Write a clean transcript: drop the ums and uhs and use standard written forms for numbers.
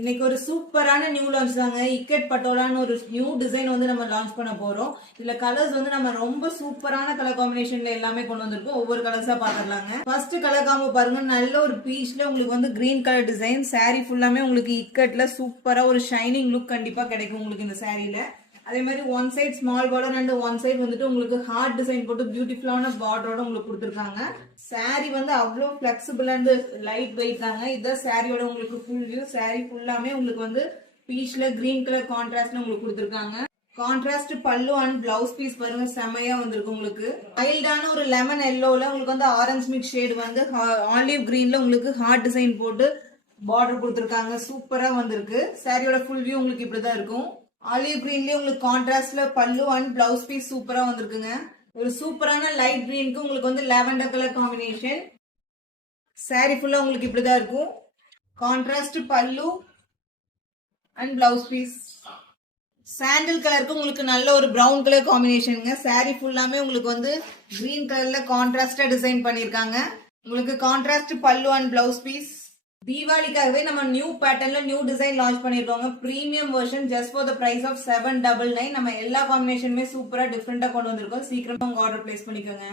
இன்னைக்கு ஒரு சூப்பரான நியூ லான்ச் தாங்க. இக்கட் பட்டோலான்னு ஒரு நியூ டிசைன் வந்து நம்ம லான்ச் பண்ண போறோம். இதுல கலர்ஸ் வந்து நம்ம ரொம்ப சூப்பரான கலர் காம்பினேஷன்ல எல்லாமே கொண்டு வந்திருக்கோம். ஒவ்வொரு கலர்ஸா பாத்துடலாங்க. ஃபர்ஸ்ட் கலர் காம்போ பாருங்க. நல்ல ஒரு பீச்ல உங்களுக்கு வந்து கிரீன் கலர் டிசைன். சாரி ஃபுல்லாமே உங்களுக்கு இக்கட்ல சூப்பரா ஒரு ஷைனிங் லுக் கண்டிப்பா கிடைக்கும் உங்களுக்கு இந்த சாரியில. அதே மாதிரி one side small border and one side வந்துட்டு உங்களுக்கு ஹார்ட் டிசைன் போட்டு பியூட்டிஃபுல்லான பார்டரோட உங்களுக்கு கொடுத்துருக்காங்க. சாரி வந்து அவ்வளோ பிளெக்சிபிள் அண்ட் லைட் வெயிட் தாங்க. இதுதான் சாரியோட உங்களுக்கு ஃபுல் வியூ. சாரி ஃபுல்லாமே உங்களுக்கு வந்து பீச்ல கிரீன் கலர் கான்ட்ராஸ்ட்ல உங்களுக்கு கொடுத்துருக்காங்க. கான்ட்ராஸ்ட் பல்லு அண்ட் பிளவுஸ் பீஸ் பாருங்க செமையா வந்திருக்கு உங்களுக்கு. மைல்டான ஒரு லெமன் எல்லோல உங்களுக்கு வந்து ஆரஞ்சு மிக்ஸ் ஷேடு வந்து ஆலிவ் கிரீன்ல உங்களுக்கு ஹார்ட் டிசைன் போட்டு பார்டர் கொடுத்துருக்காங்க. சூப்பரா வந்திருக்கு. சாரியோட ஃபுல் வியூ உங்களுக்கு இப்படிதான் இருக்கும். ஆலிவ் கிரீன்லயே உங்களுக்கு கான்ட்ராஸ்ட்ல பல்லு அண்ட் பிளவுஸ் பீஸ் சூப்பரா வந்திருக்குங்க. ஒரு சூப்பரான லைட் கிரீனுக்கு உங்களுக்கு வந்து லாவெண்டர் கலர் காம்பினேஷன். சாரி ஃபுல்லா உங்களுக்கு இப்படிதான் இருக்கும். கான்ட்ராஸ்ட் பல்லு அண்ட் பிளவுஸ் பீஸ். சாண்டில் கலருக்கு உங்களுக்கு நல்ல ஒரு பிரவுன் கலர் காம்பினேஷனுங்க. சாரி ஃபுல்லாமே உங்களுக்கு வந்து கிரீன் கலர்ல கான்ட்ராஸ்டா டிசைன் பண்ணிருக்காங்க. உங்களுக்கு கான்ட்ராஸ்ட் பல்லு அண்ட் பிளவுஸ் பீஸ். தீபாவளிக்காகவே நம்ம நியூ பேட்டர்ன்ல நியூ டிசைன் லான்ச் பண்ணிருக்கோங்க. Premium version just for the price of 799. நம்ம எல்லா காம்பினேஷனுமே சூப்பரா டிஃப்ரெண்டா கொண்டு வந்திருக்கோம். சீக்கிரமா உங்க ஆர்டர் பிளேஸ் பண்ணிக்கோங்க.